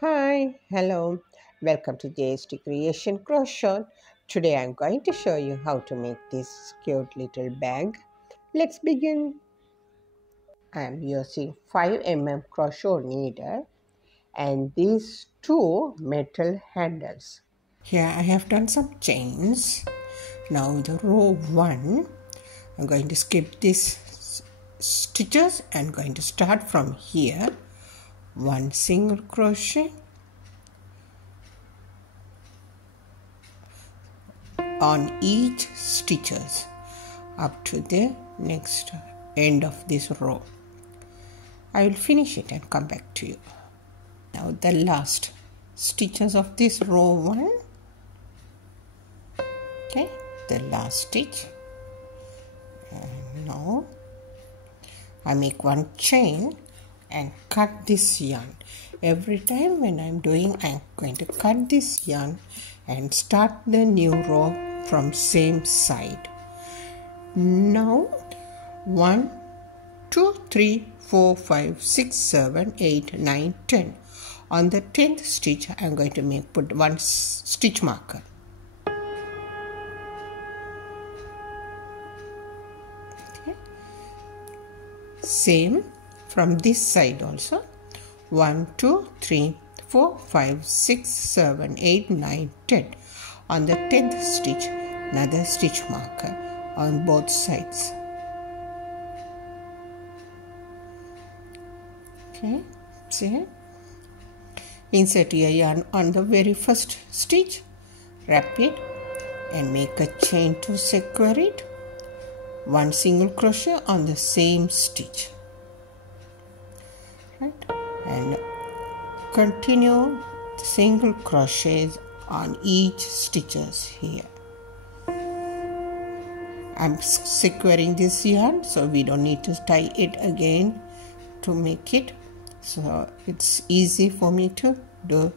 Hi, hello, welcome to JST Creation Crochet. Today I'm going to show you how to make this cute little bag. Let's begin. I'm using 5 mm crochet needle and these two metal handles. Here I have done some chains. Now the row 1, I'm going to skip these stitches and going to start from here. One single crochet on each stitches up to the next end of this row. I will finish it and come back to you. Now the last stitches of this row 1. Okay, the last stitch. And now I make one chain and cut this yarn. Every time when I'm doing, I'm going to cut this yarn and start the new row from same side. Now 1, 2, 3, 4, 5, 6, 7, 8, 9, 10. On the 10th stitch, I'm going to put one stitch marker. Okay. Same from this side also. 1, 2, 3, 4, 5, 6, 7, 8, 9, 10. On the 10th stitch, another stitch marker on both sides. Okay, see? Insert your yarn on the very first stitch, wrap it and make a chain to secure it. One single crochet on the same stitch. Right? And continue single crochets on each stitches here. I'm securing this yarn so we don't need to tie it again to make it. So it's easy for me to do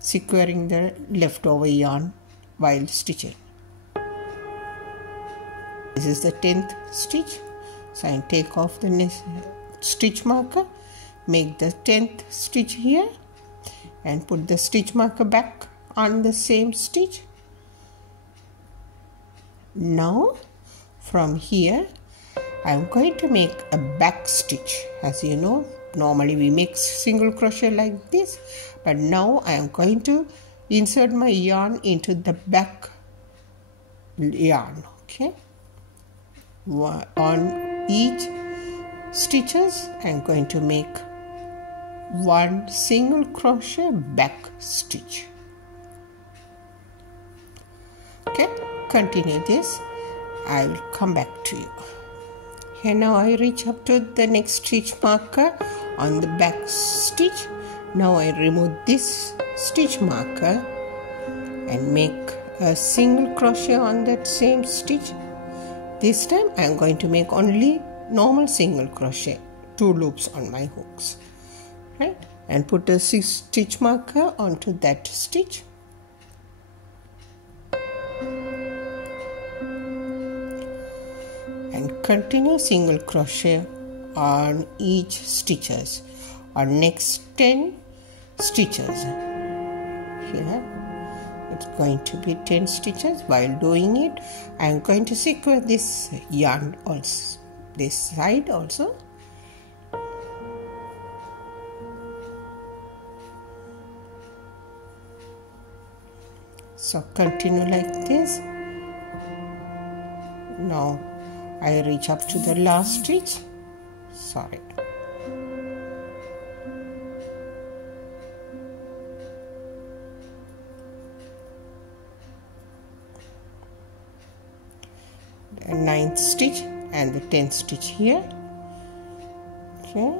securing the leftover yarn while stitching. This is the 10th stitch. So I take off the next stitch marker, make the 10th stitch here and put the stitch marker back on the same stitch. Now from here I'm going to make a back stitch. As you know, normally we make single crochet like this, but now I am going to insert my yarn into the back yarn. Okay, on each stitches I am going to make one single crochet back stitch. Okay, continue this. I will come back to you. Here now I reach up to the next stitch marker on the back stitch. Now I remove this stitch marker and make a single crochet on that same stitch. This time I am going to make only normal single crochet, 2 loops on my hooks, right? And put a stitch marker onto that stitch. And continue single crochet on each stitches on next 10 stitches. Here it's going to be 10 stitches. While doing it, I am going to secure this yarn also, this side also. So continue like this. Now I reach up to the last stitch. Sorry. The 9th stitch and the 10th stitch here. Okay.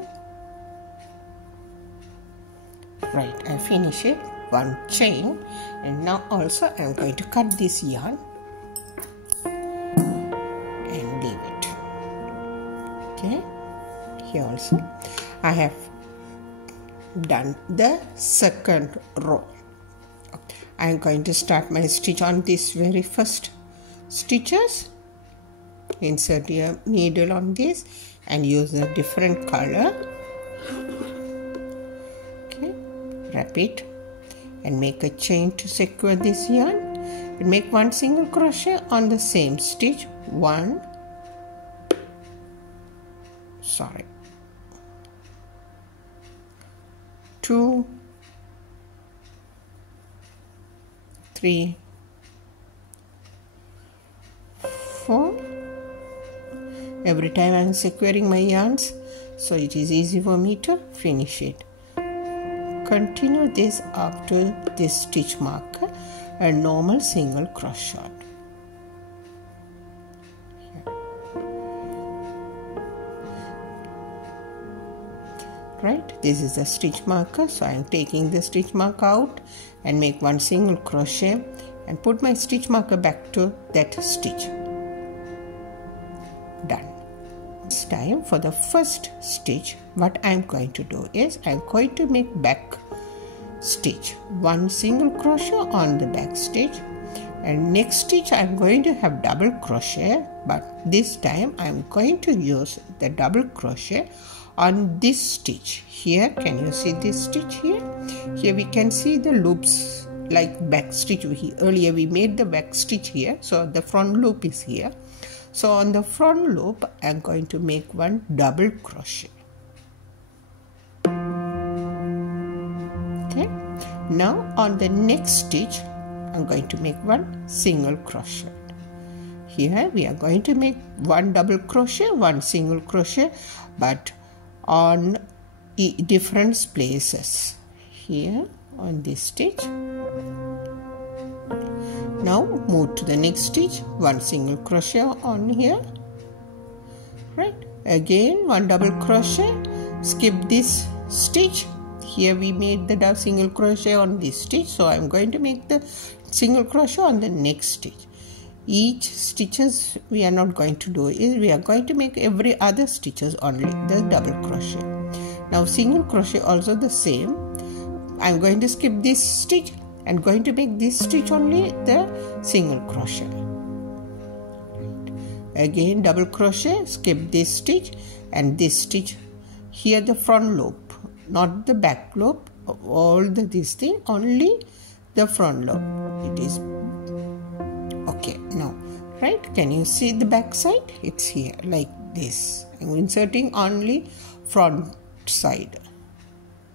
Right, I finish it. One chain, and now also I am going to cut this yarn and leave it. Okay, here also I have done the second row. I am going to start my stitch on this very first stitches. Insert your needle on this and use a different color. Okay, wrap it and make a chain to secure this yarn, and make one single crochet on the same stitch. 2, 3, 4. Every time I am securing my yarns, so it is easy for me to finish it. Continue this up to this stitch marker, a normal single crochet. Right, this is the stitch marker, so I am taking the stitch marker out and make one single crochet and put my stitch marker back to that stitch. Done. This time for the first stitch, what I am going to do is I am going to make back stitch, one single crochet on the back stitch, and next stitch I am going to have double crochet, but this time I am going to use the double crochet on this stitch here. Can you see this stitch here? Here we can see the loops like back stitch. Earlier we made the back stitch here, so the front loop is here. So on the front loop I am going to make one double crochet. Okay, now on the next stitch I am going to make one single crochet. Here we are going to make one double crochet, one single crochet, but on different places. Here on this stitch. Now move to the next stitch, one single crochet on here. Right, again one double crochet, skip this stitch. Here we made the single crochet on this stitch, so I am going to make the single crochet on the next stitch. Each stitches we are not going to do is we are going to make every other stitches only the double crochet. Now single crochet also the same. I am going to skip this stitch and going to make this stitch only the single crochet. Again double crochet, skip this stitch and this stitch. Here the front loop, not the back loop. All this thing, only the front loop. It is okay now, right? Can you see the back side? It's here like this. I'm inserting only front side.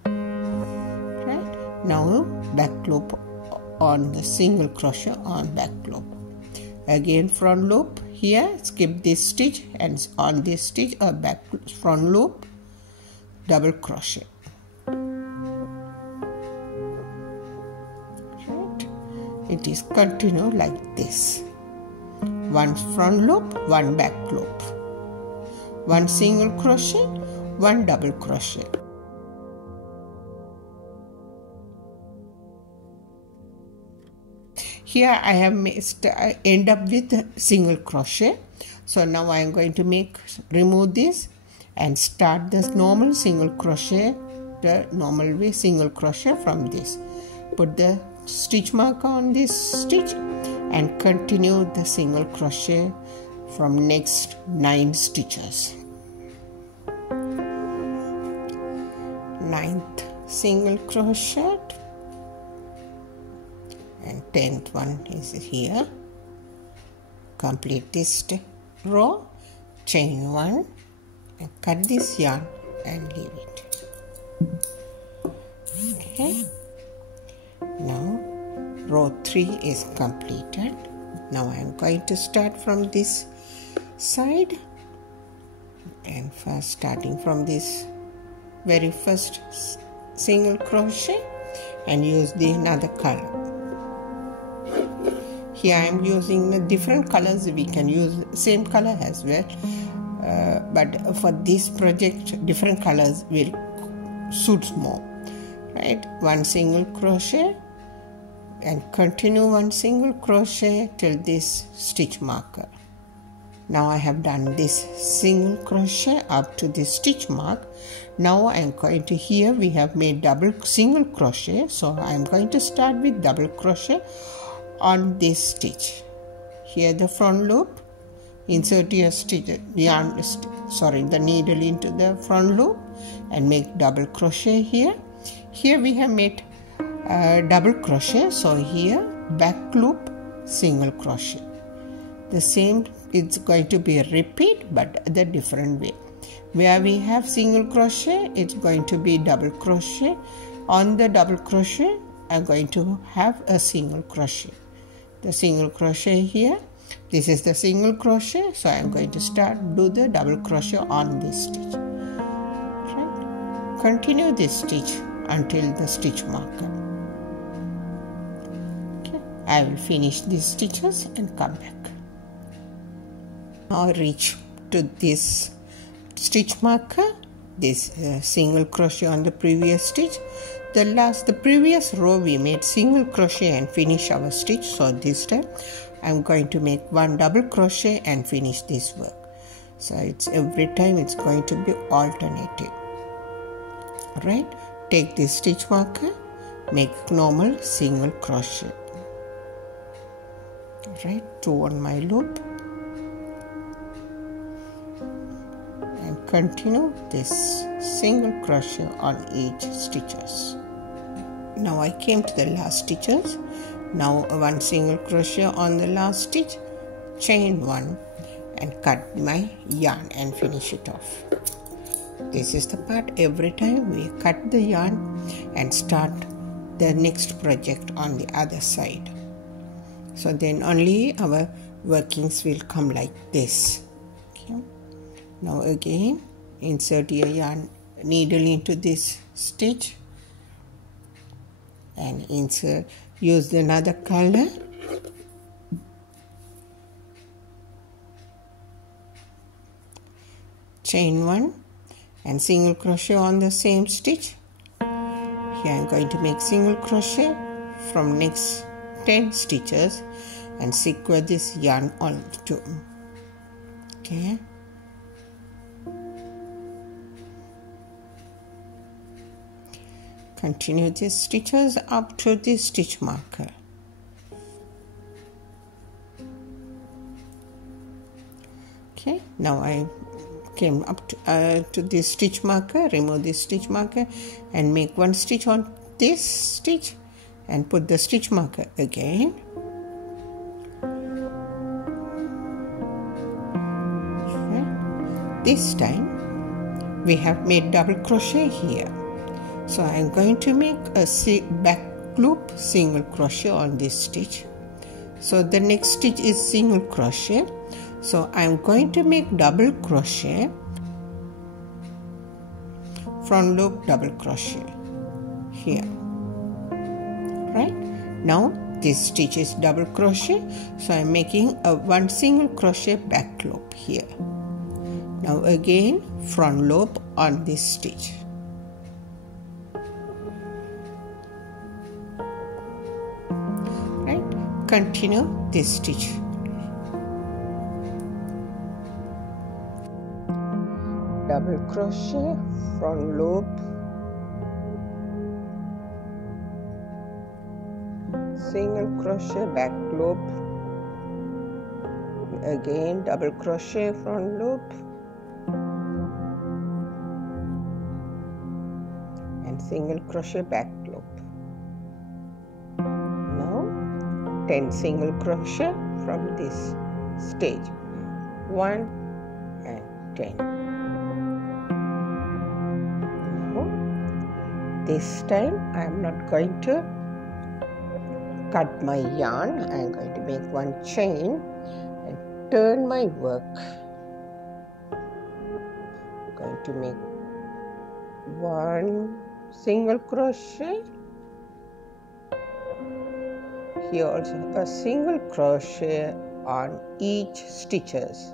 Right, now back loop on the single crochet on back loop. Again front loop here, skip this stitch and on this stitch a back front loop, double crochet. It is continue like this. One front loop, one back loop, one single crochet, one double crochet. Here I have end up with single crochet. So now I am going to remove this and start this normal single crochet, the normal way single crochet from this. Put the stitch marker on this stitch and continue the single crochet from next 9 stitches. 9th single crochet and 10th one is here. Complete this row, chain 1 and cut this yarn and leave it. Okay, now row 3 is completed. Now I am going to start from this side, and first starting from this very first single crochet and use the another color. Here I am using different colors. We can use same color as well, but for this project different colors will suit more. Right, one single crochet and continue one single crochet till this stitch marker. Now I have done this single crochet up to this stitch mark. Now I am going to, here we have made double single crochet, so I am going to start with double crochet on this stitch. Here the front loop, insert your the needle into the front loop and make double crochet here. Here we have made double crochet, so here back loop, single crochet. The same, it's going to be a repeat but the different way. Where we have single crochet, it's going to be double crochet. On the double crochet, I'm going to have a single crochet. The single crochet here, this is the single crochet, so I'm going to do the double crochet on this stitch. Right. Continue this stitch until the stitch marker. Okay. I will finish these stitches and come back. Now reach to this stitch marker, this single crochet on the previous stitch. The previous row we made single crochet and finish our stitch, so this time I'm going to make one double crochet and finish this work. So it's every time it's going to be alternative. Alright, take this stitch marker, make normal single crochet. Alright, 2 on my loop. And continue this single crochet on each stitches. Now I came to the last stitches. Now one single crochet on the last stitch, chain 1 and cut my yarn and finish it off. This is the part every time we cut the yarn and start the next project on the other side. So then only our workings will come like this. Okay. Now again insert your yarn needle into this stitch and insert, use another color, chain 1 and single crochet on the same stitch. Here I'm going to make single crochet from next 10 stitches and secure this yarn on to. Okay. Continue these stitches up to the stitch marker. Okay, now I came up to this stitch marker, remove this stitch marker and make one stitch on this stitch and put the stitch marker again. Okay. This time we have made double crochet here. So I am going to make a back loop single crochet on this stitch. So the next stitch is single crochet. So I am going to make double crochet, front loop double crochet here. Right? Now this stitch is double crochet. So I am making a one single crochet back loop here. Now again front loop on this stitch. Continue this stitch. Double crochet, front loop, single crochet, back loop, again double crochet, front loop, and single crochet, back loop. 10 single crochet from this stage, 1 and 10. Now, this time I am not going to cut my yarn. I am going to make one chain and turn my work. I'm going to make one single crochet. Here also a single crochet on each stitches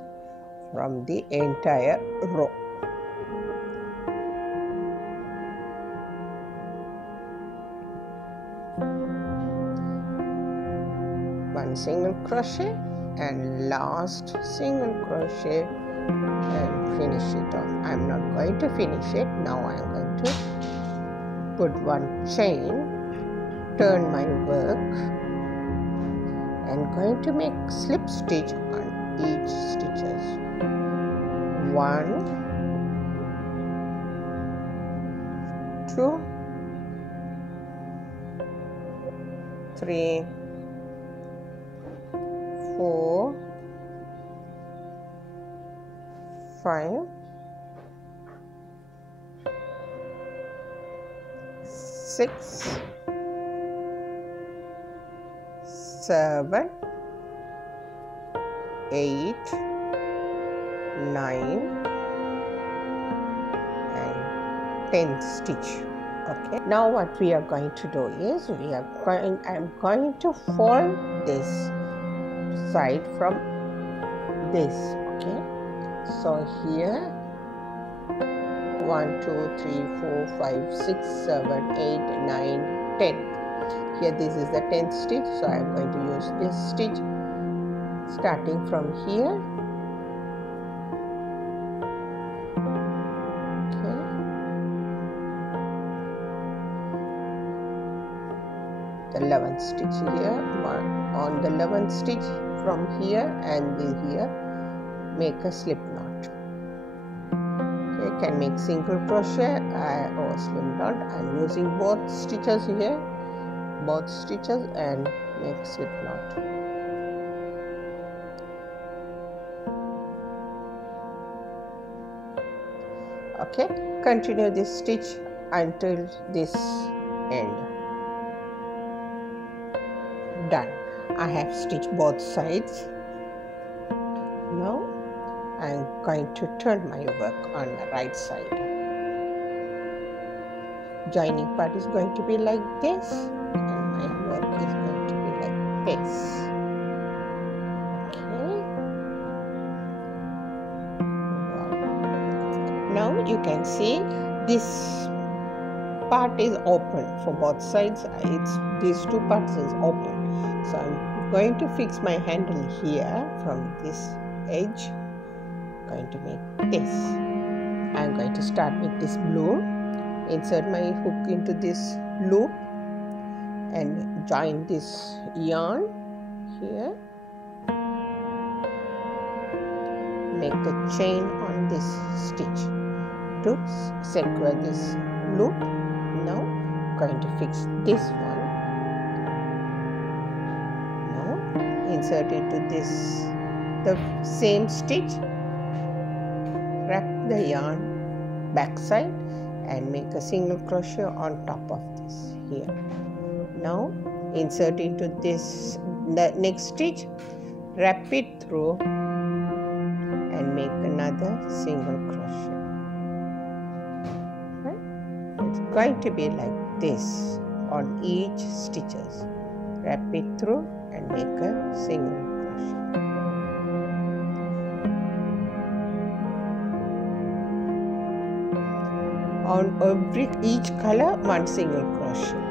from the entire row. One single crochet and last single crochet and finish it off. I'm not going to finish it. Now I'm going to put one chain, turn my work, and going to make slip stitch on each stitches. 1, 2, 3, 4, 5, 6, 7, 8, 9 and 10th stitch. Okay, now what we are going to do is I'm going to fold this side from this. Okay, so here 1, 2, 3, 4, 5, 6, 7, 8, 9, 10. Here this is the 10th stitch, so I am going to use this stitch starting from here. Okay. The 11th stitch here, on the 11th stitch from here and here, make a slip knot. Okay, can make single crochet or slip knot. I am using both stitches here. Both stitches and make slip knot. Okay, continue this stitch until this end. Done. I have stitched both sides. Now I am going to turn my work on the right side. Joining part is going to be like this, and my work is going to be like this. Okay. Wow. Now you can see this part is open for both sides. These two parts is open. So I'm going to fix my handle here from this edge. I'm going to make this. I'm going to start with this blue. Insert my hook into this loop and join this yarn here. Make a chain on this stitch to secure this loop. Now I'm going to fix this one. Now insert into the same stitch. Wrap the yarn back side and make a single crochet on top of this here. Now insert into the next stitch, wrap it through and make another single crochet. Right? It's going to be like this on each stitches. Wrap it through and make a single crochet. On each color, one single crochet.